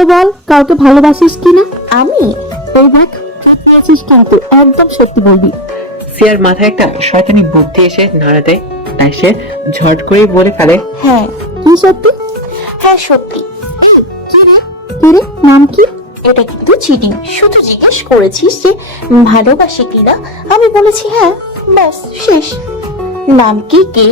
তো বল, কাউকে ভালোবাসিস কিনা? আমি? এই দেখ, আছিস কেন তুই? একদম সত্যি বলবি। সিয়ার মাথায় একটা শয়তানি বুদ্ধি এসে নাড়া দেয়, তাই সে ঝট করে বলে ফেলে, হ্যাঁ। কি সত্যি? হ্যাঁ সত্যি। কি রে? কি রে, নাম কি? এটা কিন্তু চিটিং। শুধু জিজ্ঞেস করেছিস যে ভালোবাসি কিনা, আমি বলেছি হ্যাঁ, ব্যাস শেষ। নাম কি, কে,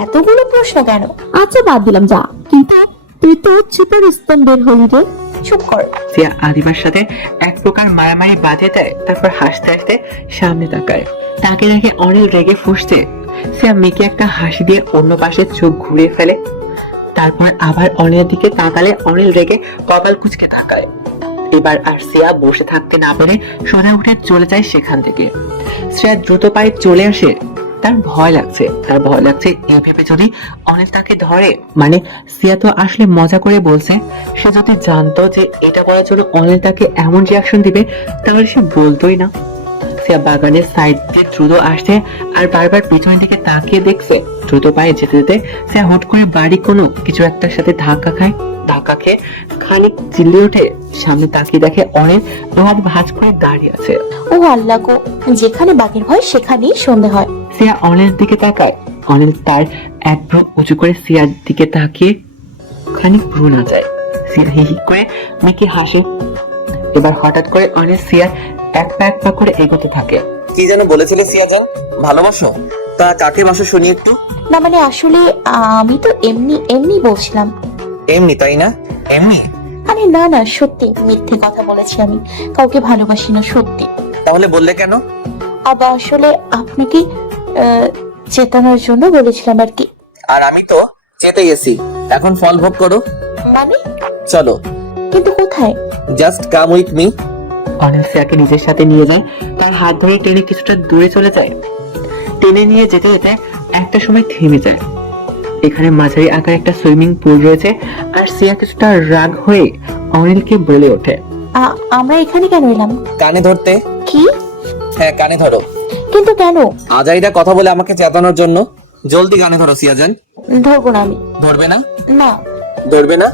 এতগুলো প্রশ্ন কেন? আচ্ছা বাদ দিলাম, যা। কিন্তু তুই তো চিপের স্তন বের হলি রে। চুপ কর। সিয়া আদিবার সাথে এক প্রকার মারামারি বাঁধে দেয়, তারপর হাসতে হাসতে সামনে তাকায়। তাকে দেখে অনিল রেগে ফুঁসছে। সিয়া মেয়েকে একটা হাসি দিয়ে অন্য পাশে চোখ ঘুরিয়ে ফেলে। তারপর আবার অনিলের দিকে তাকালে অনিল রেগে কপাল কুঁচকে তাকায়। এবার আর সিয়া বসে থাকতে না পেরে সোজা উঠে চলে যায় সেখান থেকে। সিয়া দ্রুত পায়ে চলে আসে। তার ভয় লাগছে এই ভেবে যদি অনিল তাকে ধরে, মানে সিয়া তো আসলে মজা করে বলছে, সে যদি জানতো যে এটা করার জন্য অনিল তাকে এমন রিয়াকশন দিবে তাহলে সে বলতোই না। সিয়া বাগানের সাইড দিয়ে দ্রুত আসছে আর বারবার পিছনের দিকে তাকিয়ে দেখছে। দ্রুত পায়ে যেতে যেতে সিয়া হুট করে বাড়ি কোনো কিছু একটার সাথে ধাক্কা খেয়ে খানিক চিল্লে উঠে সামনে তাকিয়ে দেখে অনেক লোহার ভাঁজ করে দাঁড়িয়ে আছে। ও আল্লাহ গো, যেখানে বাঘের হয় সেখানেই সন্ধে হয়। সিয়া অনিলের দিকে তাকায়। অনিল তার এক ভ্রু উঁচু করে সিয়ার দিকে তাকিয়ে খানিক ভ্রু না যায়। সিয়া হি হি করে মেয়েকে হাসে। এবার হঠাৎ করে অনিল সিয়ার এক পা করে এগোতে থাকে। কি যেন বলেছিলে সিয়া জান, ভালোবাসো? তা কাকে বাসো শুনি একটু। না মানে আসলে আমি তো এমনি এমনি বলছিলাম। এমনি তাই না? এমনি? আরে না না, সত্যি মিথ্যে কথা বলেছি আমি। কাউকে ভালোবাসি না, সত্যি। তাহলে বললে কেন? আবার আসলে আপনাকে চেতানোর জন্য বলেছিলাম আর কি। আর আমি তো চেতে গেছি, এখন ফল ভোগ করো। মানে? চলো। কিন্তু কোথায়? Just come with me. Anil সিয়াকে নিজের সাথে নিয়ে যায়, তার হাত ধরে টেনে কিছুটা দূরে চলে যায়। টেনে নিয়ে যেতে যেতে একটা সময় থেমে যায়। এখানে মাঝারি আকার একটা সুইমিং পুল রয়েছে আর সিয়া কিছুটা রাগ হয়ে অনিলকে বলে ওঠে, আমরা এখানে কেন এলাম? কানে ধরতে। কি? হ্যাঁ কানে ধরো। কিন্তু কেন? আজাইরা কথা বলে আমাকে চেতানোর জন্য। জলদি কানে ধরো সিয়া জান। ধরবো না আমি। ধরবে না? না। ধরবে না?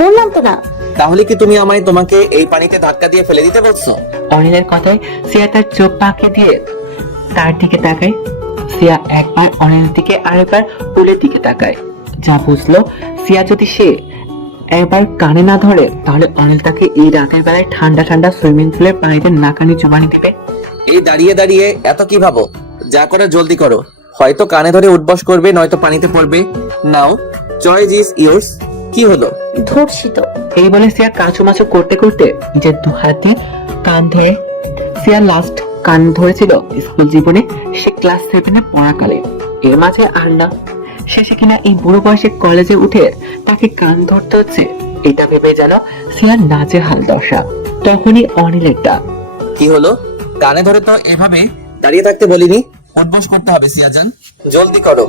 বললাম তো না। তাহলে কি তুমি আমায় তোমাকে এই পানিতে ধাক্কা দিয়ে ফেলে দিতে বলছো? অনিলের কথায় সিয়া তার চোখ পাকিয়ে দিয়ে তার দিকে তাকায়। সিয়া একবার অনিলের দিকে আর একবার পুলের দিকে তাকায়। যা বুঝলো, সিয়া যদি সে একবার কানে না ধরে তাহলে অনিল তাকে এই রাতের বেলায় ঠান্ডা ঠান্ডা সুইমিং পুলের পানিতে নাকানি চুবানি দিবে। এই দাঁড়িয়ে দাঁড়িয়ে এত কি ভাবো? যা করে জলদি করো, হয়তো কানে ধরে উঠবস করবে, নয়তো পানিতে পড়বে। নাও, চয়েস ইজ ইয়োর্স। কি হলো? ধরছি তো। এই বলে সিয়া কাঁচুমাচু করতে করতে নিজের দু হাত দিয়ে কান ধরে। সিয়া লাস্ট কান ধরেছিল স্কুল জীবনে, সে ক্লাস 7-এ পড়াকালে। এর মাঝে আর না, শেষে কিনা এই বুড়ো বয়সে কলেজে উঠে তাকে কান ধরতে হচ্ছে, এটা ভেবে যেন সিয়ার নাজেহাল দশা। তখনই অনিলের ডাক। কি হলো? কানে ধরে তো এভাবে দাঁড়িয়ে থাকতে বলিনি, উঠবস করতে হবে সিয়াজান, জলদি করো।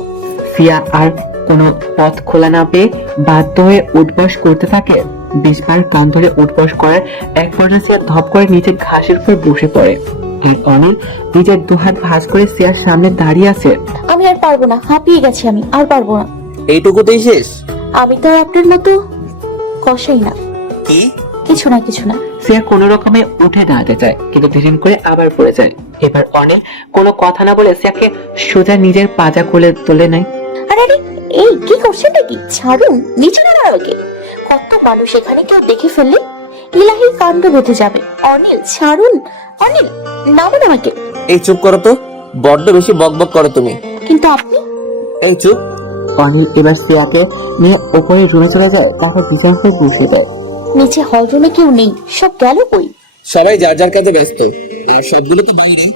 সিয়া আর কোনো পথ খোলা না পেয়ে বাধ্য হয়ে উঠবস করতে থাকে। 20 বার কান ধরে উঠবস করার এক পর্যায়ে সিয়া ধপ করে নিচে ঘাসের উপর বসে পড়ে। আর অনিল নিজের দুহাত ভাঁজ করে সিয়ার সামনে দাঁড়িয়ে আছে। আমি আর পারবো না, হাঁপিয়ে গেছি আমি, আর পারবো না। এইটুকুতেই শেষ? আমি তো আপনার মতো কষাই না। কি? কিছু না। সিয়া কোনো রকমে উঠে দাঁড়াতে চায়, কিন্তু ধীরে করে আবার পড়ে যায়। এবার অনিল কোনো কথা না বলে সিয়াকে সোজা নিজের পাজা কোলে তুলে নেয়। আরে এই কি করছেন নাকি? ছাড়ুন, নিচে নামা আমাকে। কত মানুষ এখানে, কেউ দেখে ফেললে ইলাহি কাণ্ড বেঁধে যাবে। অনিল ছাড়ুন, অনিল নামান আমাকে। এই চুপ করো তো, বড্ড বেশি বকবক করো তুমি। কিন্তু আপনি। এই চুপ। অনিল এবার সিয়াকে নিয়ে ওপরে রুমে চলে যায়, তারপর বিছানা করে বসে যায়। নিচে হল রুমে কেউ নেই, সব গেল কই? সবাই যার যার কাজে ব্যস্ত, আর সবগুলো তো বাইরে।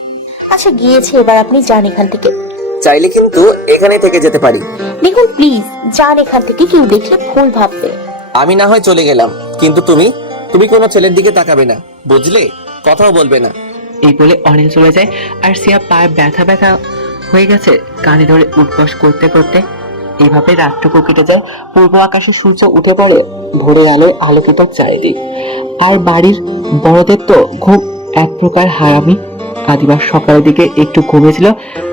আচ্ছা গিয়েছে, এবার আপনি যান এখান থেকে। চাইলে কিন্তু এখানে থেকে যেতে পারি। দেখুন প্লিজ, যান এখান থেকে, কেউ দেখলে ভুল ভাববে। আমি না হয় চলে গেলাম, কিন্তু তুমি কোনো ছেলের দিকে তাকাবে না, বুঝলে? কথাও বলবে না। এই বলে অনিল চলে যায় আর সিয়া পায়ে ব্যথা হয়ে গেছে কানে ধরে উঠবস করতে করতে। এইভাবে রাতটুকু কেটে যায়। পূর্ব আকাশে সূর্য উঠে পড়ে, ভোরের আলোয় আলোকিত চারিদিক। আর বাড়ির বড়দের তো ঘুম এক প্রকার হারামি। আদিবার সকালের দিকে একটু ঘুমিয়েছিল,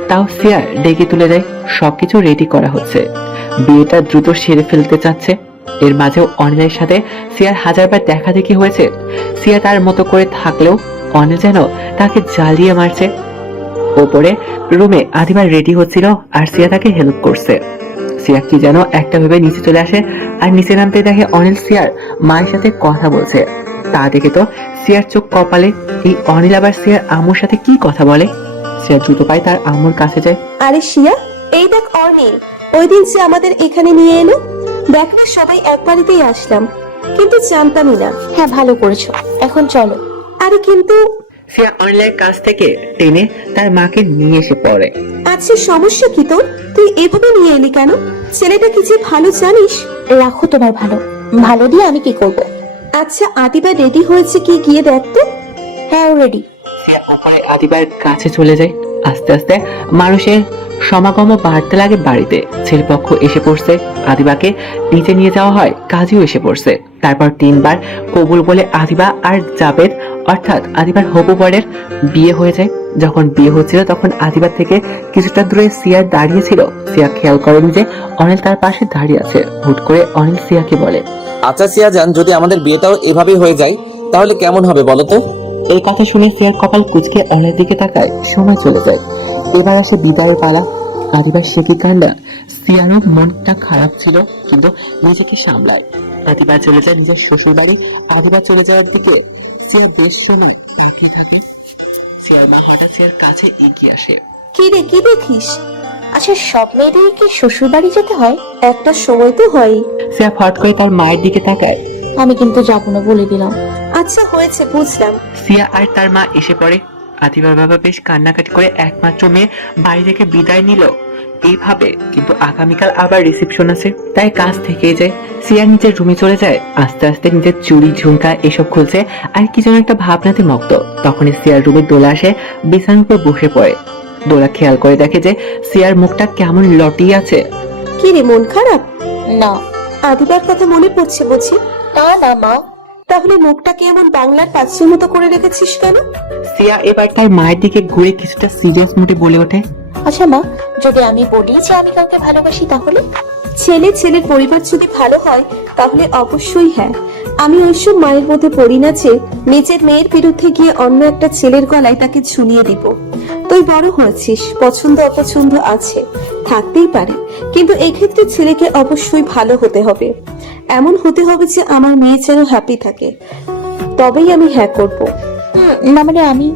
তাও সিয়া ডেকে তুলে দেয়। সবকিছু রেডি করা হচ্ছে, বিয়েটা দ্রুত সেরে ফেলতে চাচ্ছে। এর মাঝেও অনিলের সাথে সিয়ার হাজারবার দেখা দেখি হয়েছে। সিয়া তার মতো করে থাকলেও অনিল যেন তাকে জ্বালিয়ে মারছে। ওপরে রুমে আদিবার রেডি হচ্ছিল আর সিয়া তাকে হেল্প করছে। সিয়া কি যেন একটা ভেবে নিচে চলে আসে আর নিচে নামতে দেখে অনিল সিয়ার মায়ের সাথে কথা বলছে। তা দেখে তো সিয়ার চোখ কপালে। এই অনিল আবার সিয়ার আম্মুর সাথে কি কথা বলে? সিয়া দ্রুত পায় তার আম্মুর কাছে যায়। আরে শিয়া, এই দেখ অর্নিল, ওই দিন সে আমাদের এখানে নিয়ে এলো। দেখ না, সবাই এক বাড়িতেই আসলাম, কিন্তু জানতামই না। হ্যাঁ ভালো করেছো, এখন চলো। আরে কিন্তু সিয়া অনিলের কাছ থেকে টেনে তার মাকে নিয়ে এসে পড়ে। আচ্ছা, সমস্যা কি তোর? তুই এভাবে নিয়ে এলি কেন? ছেলেটা কি যে ভালো জানিস। রাখো তোমার ভালো, ভালো দিয়ে আমি কি করব? আচ্ছা, আদিবা রেডি হয়েছে কি, গিয়ে দেখ তো। হ্যাঁ ও রেডি। সিয়া উপরে আদিবার কাছে চলে যায়। আস্তে আস্তে মানুষের সমাগম বাড়তে লাগে বাড়িতে। ছেলেপক্ষ এসে পড়ছে, আদিবাকে নিচে নিয়ে যাওয়া হয়, কাজীও এসে পড়ছে। তারপর 3 বার কবুল বলে আদিবা আর জাবেদ অর্থাৎ আদিবার হবু বরের বিয়ে হয়ে যায়। যখন বিয়ে হচ্ছিল তখন আদিবার থেকে কিছুটা দূরে সিয়া দাঁড়িয়েছিল। সিয়া খেয়াল করেনি যে অনিল তার পাশে দাঁড়িয়ে আছে। হুট করে অনিল সিয়াকে বলে, আচ্ছা সিয়া জান, যদি আমাদের বিয়েটাও এভাবেই হয়ে যায় তাহলে কেমন হবে বলো তো? এই কথা শুনে সিয়ার কপাল কুঁচকে অনিলের দিকে তাকায়। সময় চলে যায়। এবার আসে বিদায়ের পালা। আদিবার শেখি কান্ডা। সিয়ারও মনটা খারাপ ছিল কিন্তু নিজেকে সামলায়। আদিবা চলে যায় নিজের শ্বশুর বাড়ি। আদিবা চলে যাওয়ার দিকে সিয়া বেশ সময় তাকিয়ে থাকে। সিয়ার মা হঠাৎ সিয়ার কাছে এগিয়ে আসে। কি রে, কি দেখিস? আচ্ছা সব মেয়েদের কি শ্বশুর বাড়ি যেতে হয়? একটা সময় তো হয়ই। সিয়া ফট করে তার মায়ের দিকে তাকায়। আমি কিন্তু যাবো না বলে দিলাম। আচ্ছা হয়েছে, বুঝলাম। সিয়া আর তার মা এসে পড়ে। আদিবার বাবা বেশ কান্নাকাটি করে একমাত্র মেয়ে বাড়ি থেকে বিদায় নিল এইভাবে, কিন্তু আগামীকাল আবার রিসেপশন আছে, তাই কাজ থেকেই যায়। সিয়া নিজের রুমে চলে যায়। আস্তে আস্তে নিজের চুড়ি ঝুমকা এসব খুলছে আর কি যেন একটা ভাবনাতে মগ্ন। তখনই সিয়ার রুমে দোলা আসে, বিছানার উপর বসে পড়ে। দোলা খেয়াল করে দেখে যে সিয়ার মুখটা কেমন লটিয়ে আছে। কি রে, মন খারাপ? না আদিবার কথা মনে পড়ছে বুঝি? না না মা। তাহলে মুখটাকে এমন বাংলার পাঁচের মতো করে রেখেছিস কেন? সিয়া এবার তার মায়ের দিকে ঘুরে কিছুটা সিরিয়াস মুডে বলে ওঠে, আচ্ছা মা, যদি আমি বলি যে আমি কাউকে ভালোবাসি তাহলে? ছেলের পরিবার যদি ভালো হয় তাহলে অবশ্যই হ্যাঁ। আমি ওইসব মায়ের মধ্যে পড়ি না যে নিজের মেয়ের বিরুদ্ধে গিয়ে অন্য একটা ছেলের গলায় তাকে ঝুলিয়ে দিব। তুই বড় হয়েছিস, পছন্দ অপছন্দ আছে, থাকতেই পারে, কিন্তু এক্ষেত্রে ছেলেকে অবশ্যই ভালো হতে হবে। এমন হতে হবে যে আমার মেয়ে যেন হ্যাপি থাকে, তবেই আমি হ্যাঁ করব। না মানে আমি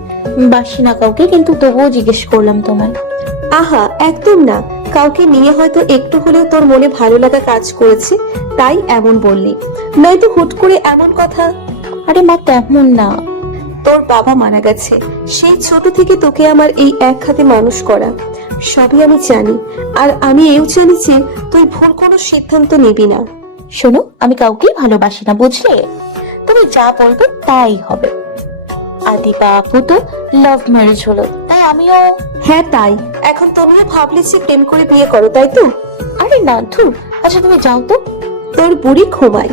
বাসি না কাউকে, কিন্তু তবুও জিজ্ঞেস করলাম তোমায়। আহা, একদম না। কাউকে নিয়ে হয়তো একটু হলেও তোর মনে ভালো লাগা কাজ করেছে, তাই এমন বললি, নয়তো হুট করে এমন কথা। আরে মা তেমন না। তোর বাবা মারা গেছে, সেই ছোট থেকে তোকে আমার এই এক হাতে মানুষ করা, সবই আমি জানি। আর আমি এও জানি যে তুই ভুল কোনো সিদ্ধান্ত নিবি না। শোনো, আমি কাউকেই ভালোবাসি না, বুঝলে? তুমি যা বলবে তাই হবে। আদিবা আপু তো লাভ ম্যারেজ হলো, তাই আমিও। হ্যাঁ তাই, এখন তুমিও ভাবলে যে প্রেম করে বিয়ে করো, তাই তো? আরে না ধুর। আচ্ছা তুমি যাও তো। তোর বুড়ি ঘুমায়।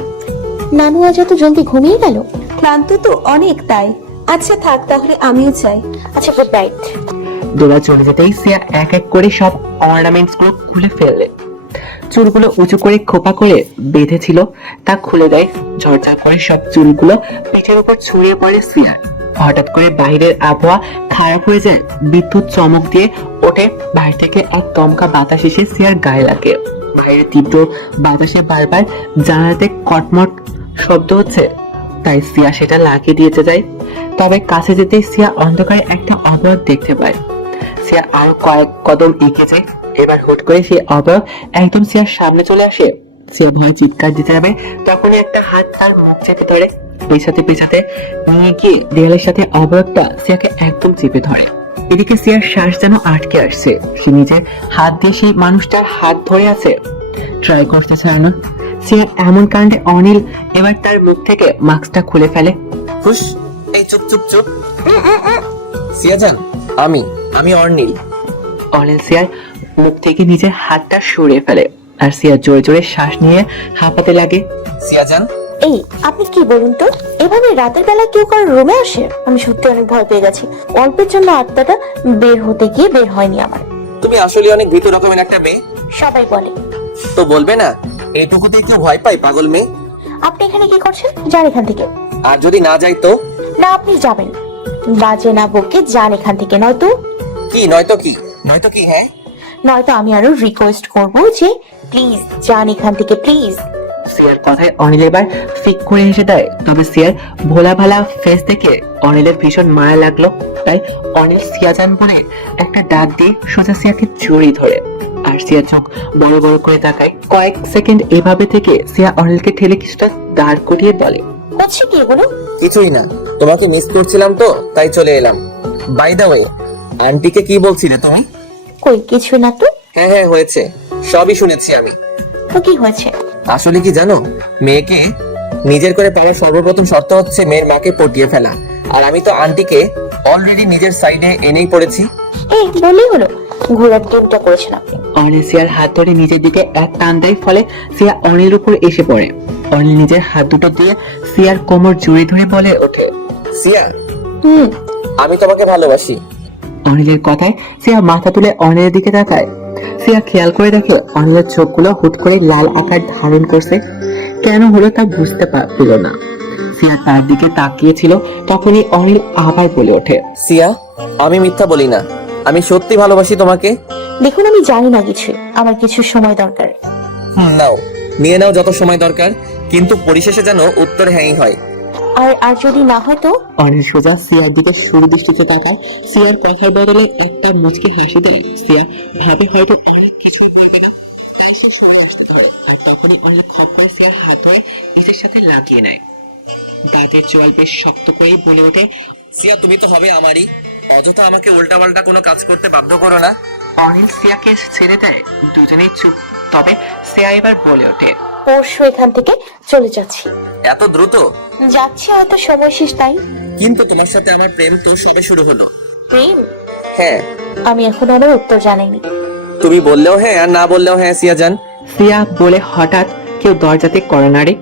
নানু আজ এত জলদি ঘুমিয়ে গেল? ক্লান্ত তো অনেক, তাই। আচ্ছা থাক, তাহলে আমিও চাই। আচ্ছা গুড নাইট। দোলা চলে যেতেই সিয়া এক এক করে সব অর্নামেন্টস গুলো খুলে ফেললে। চুলগুলো উঁচু করে খোপা করে বেঁধেছিল তা খুলে দেয়। ঝরঝর করে সব চুলগুলো পিঠের উপর ছড়িয়ে পড়ে সিয়া। হঠাৎ করে বাইরের আবহাওয়া খারাপ হয়ে যায়। বিদ্যুৎ চমক দিয়ে ওঠে। বাইরে থেকে এক দমকা বাতাস এসে সিয়ার গায়ে লাগে। বাইরে তীব্র বাতাসে বারবার জানালাতে কটমট শব্দ হচ্ছে, তাই সিয়া সেটা লাগিয়ে দিয়েতে যায়। তবে কাছে যেতেই সিয়া অন্ধকারে একটা অবয়ব দেখতে পায়। সিয়া আরো কয়েক কদম এগিয়ে যায়। এবার হুট করে সেই অবয়ব একদম সিয়ার সামনে চলে আসে। সিয়া ভয় চিৎকার দিতে যাবে, তখনই একটা হাত তার মুখ চেপে ধরে। পেছাতে পেছাতে নিয়ে গিয়ে দেয়ালের সাথে অবয়বটা সিয়াকে একদম চেপে ধরে। এদিকে সিয়ার শ্বাস যেন আটকে আসছে। সে নিজের হাত দিয়ে সেই মানুষটার হাত ধরে আছে, ট্রাই করতে চায় না। সিয়ার এমন কাণ্ডে অনিল এবার তার মুখ থেকে মাস্কটা খুলে ফেলে। হুশ, এই চুপ চুপ চুপ। সিয়া জান, আমি অর্নিল। অনিল সিয়ার মুখ থেকে নিজের হাতটা সরিয়ে ফেলে আর সিয়া জোরে জোরে শ্বাস নিয়ে হাঁপাতে লাগে। সিয়া জান, এই আপনি কি বলুন তো, এভাবে রাতের বেলা কেউ কারোর রুমে আসে? আমি সত্যি অনেক ভয় পেয়ে গেছি। অল্পের জন্য আত্মাটা বের হতে গিয়ে বের হয়নি আমার। তুমি আসলে অনেক ভীতু রকমের একটা মেয়ে। সবাই বলে। তো বলবে না? এইটুকুতেই কেউ ভয় পায় পাগল মেয়ে? আপনি এখানে কি করছেন? যান এখান থেকে। আর যদি না যাই তো? না, আপনি যাবেন। বাজে না বকে যান এখান থেকে, নয়তো কি নয়তো কি? নয়তো কি? হ্যাঁ, নয়তো আমি আরো রিকোয়েস্ট করব যে প্লিজ যান এখান থেকে, প্লিজ। সিয়ার কথায় অনিল এবার ফিক করে হেসে দেয়। তবে সিয়ার ভোলা ভালা ফেস দেখে অনিলের ভীষণ মায়া লাগলো। তাই অনিল সিয়াজান বলে একটা ডাক দিয়ে সোজা সিয়াকে জড়িয়ে ধরে। আর সিয়া চোখ বড় বড় করে তাকায়। কয়েক সেকেন্ড এভাবে থেকে সিয়া অনিলকে ঠেলে কিছুটা দাঁড় করিয়ে বলে, হচ্ছে কি এগুলো? কিছুই না, তোমাকে মিস করছিলাম তো তাই চলে এলাম। বাই দ্য ওয়ে, আন্টিকে কি বলছিলে তুমি? কই কিছু না তো। হ্যাঁ হ্যাঁ, হয়েছে, সবই শুনেছি আমি। তো কি হয়েছে? আসলে কি জানো, মেয়েকে নিজের করে পাওয়ার সর্বপ্রথম শর্ত হচ্ছে মেয়ের মাকে পটিয়ে ফেলা। আর আমি তো আন্টিকে অলরেডি নিজের সাইডে এনেই পড়েছি। এই বললেই হলো, ঘোড়ার ডিমটা করেছেন আপনি। অনিল সিয়ার হাত ধরে নিজের দিকে এক টান দেয়, ফলে সিয়া অনিলের উপর এসে পড়ে। অনিল নিজের হাত দুটো দিয়ে সিয়ার কোমর জড়িয়ে ধরে বলে ওঠে, সিয়া, হুম। আমি তোমাকে ভালোবাসি। অনিলের কথায় সিয়া মাথা তুলে অনিলের দিকে তাকায়। সিয়া খেয়াল করে দেখে অনিলের চোখগুলো হুট করে লাল আকার ধারণ করছে। কেন হলো তা বুঝতে পারছিল না। সিয়া তার দিকে তাকিয়েছিল, তখনই অনিল আবার বলে ওঠে, সিয়া, আমি মিথ্যা বলি না, আমি সত্যি ভালোবাসি তোমাকে। দেখুন আমি জানি না কিছু, আমার কিছু সময় দরকার। নাও, নিয়ে নাও যত সময় দরকার, কিন্তু পরিশেষে যেন উত্তর হ্যাঁই হয়। আর আর যদি না হয় তো? অনিল সোজা সিয়ার দিকে শুরু দৃষ্টিতে তাকায়। সিয়ার কথার বদলে একটা মুচকি হাসি দেয়। সিয়া ভাবে হয়তো কিছু বলবে না, তাই সে সরে আসতে ধরে। আর তখনই অনিল খপ্পরে সিয়ার হাত ধরে নিজের সাথে লাগিয়ে নেয়। দাঁতের জল বেশ শক্ত করেই বলে ওঠে, সিয়া, তুমি তো হবে আমারই, অযথা আমাকে উল্টাপাল্টা কোনো কাজ করতে বাধ্য করো না। অনিল সিয়াকে ছেড়ে দেয়। দুজনেই চুপ। তবে সিয়া এবার বলে ওঠে, পরশু এখান থেকে চলে যাচ্ছি। এত দ্রুত? যাচ্ছি, হয়তো সময় শেষ তাই। কিন্তু তোমার সাথে আমার প্রেম তো সবে শুরু হলো। প্রেম? হ্যাঁ। আমি এখন আমার উত্তর জানাইনি। তুমি বললেও হ্যাঁ আর না বললেও হ্যাঁ সিয়া জান। সিয়া বলে হঠাৎ কেউ দরজাতে করে নাড়ে।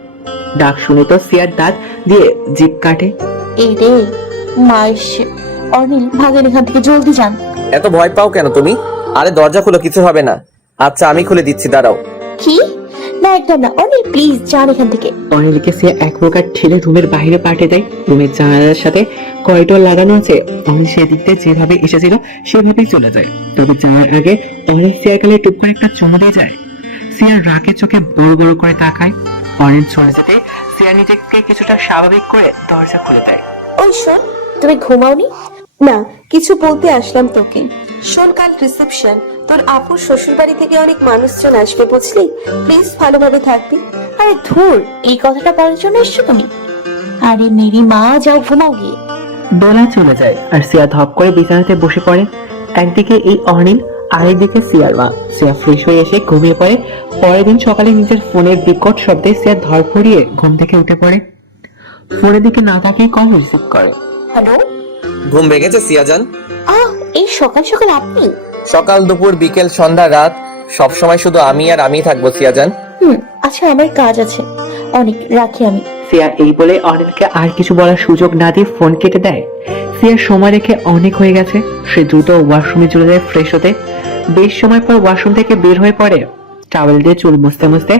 ডাক শুনে তো সিয়ার দাঁত দিয়ে জিভ কাটে। এই রে, মা এসছে। অনিল ভাগেন এখান থেকে, জলদি যান। এত ভয় পাও কেন তুমি? আরে দরজা খুলো, কিছু হবে না। আচ্ছা আমি খুলে দিচ্ছি, দাঁড়াও। কি? না একদম না, অনিল প্লিজ যান এখান থেকে। অনিলকে সিয়া এক প্রকার ঠেলে রুমের বাইরে পাঠিয়ে দেয়। রুমের জানালার সাথে করিডোর লাগানো আছে। অনিল সেদিক দিয়ে যেভাবে এসেছিল সেভাবেই চলে যায়। তবে যাওয়ার আগে অনিল সিয়ার গালে টুপ করে একটা চুমু দিয়ে যায়। সিয়ার রাগে চোখে বড় বড় করে তাকায়। অনিল চলে যেতে সিয়া নিজেকে কিছুটা স্বাভাবিক করে দরজা খুলে দেয়। ওই শোন, তুমি ঘুমাওনি? না, কিছু বলতে আসলাম তোকে। শোন, কাল রিসেপশন, তোর আপুর শ্বশুর বাড়ি থেকে অনেক মানুষজন আসবে, বুঝলি? প্লিজ ভালোভাবে থাকবি। আরে ধুর, এই কথাটা বলার জন্য এসছো তুমি? আরে মেরি মা, যাও ঘুমাও গিয়ে। দোলা চলে যায় আর সিয়া ধপ করে বিছানাতে বসে পড়ে। একদিকে এই অনিল, আরেকদিকে সিয়ার মা। সিয়া ফ্রেশ হয়ে এসে ঘুমিয়ে পড়ে। পরের দিন সকালে নিজের ফোনের বিকট শব্দে সিয়া ধরফড়িয়ে ঘুম থেকে উঠে পড়ে। ফোনের দিকে না তাকিয়ে কল রিসিভ করে। হ্যালো? ঘুম ভেঙেছে সিয়া জান? এই সকাল সকাল আপনি? সকাল দুপুর বিকেল সন্ধ্যা রাত সবসময় শুধু আমি আর আমি থাকবো সিয়া জান। আচ্ছা, আমার কাজ আছে অনেক, রাখি আমি। সিয়া এই বলে অনিলকে আর কিছু বলার সুযোগ না দিয়ে ফোন কেটে দেয়। সিয়ার সময় রেখে অনেক হয়ে গেছে। সে দ্রুত ওয়াশরুমে চলে যায় ফ্রেশ হতে। বেশ সময় পর ওয়াশরুম থেকে বের হয়ে পড়ে। টাওয়েল দিয়ে চুল মুছতে মুছতে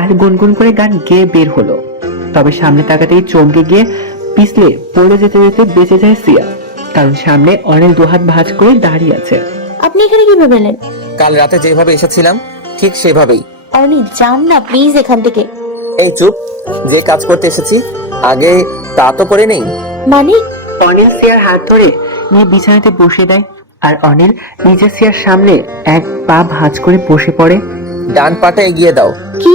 আর গুনগুন করে গান গেয়ে বের হলো। তবে সামনে তাকাতেই চমকে গিয়ে পিছলে পড়ে যেতে যেতে বেঁচে যায় সিয়া। কারণ সামনে অনিল দুহাত ভাঁজ করে দাঁড়িয়ে আছে। আপনি এখানে কিভাবে এলেন? কাল রাতে যেভাবে এসেছিলাম ঠিক সেভাবেই। অনিল যান না প্লিজ এখান থেকে। এই চুপ, যে কাজ করতে এসেছি আগে তা তো করে নেই। মানে? অনিল সিয়ার হাত ধরে নিয়ে বিছানাতে বসে দেয়। আর অনিল নিজে সিয়ার সামনে এক পা ভাঁজ করে বসে পড়ে। ডান পাটা এগিয়ে দাও। কি?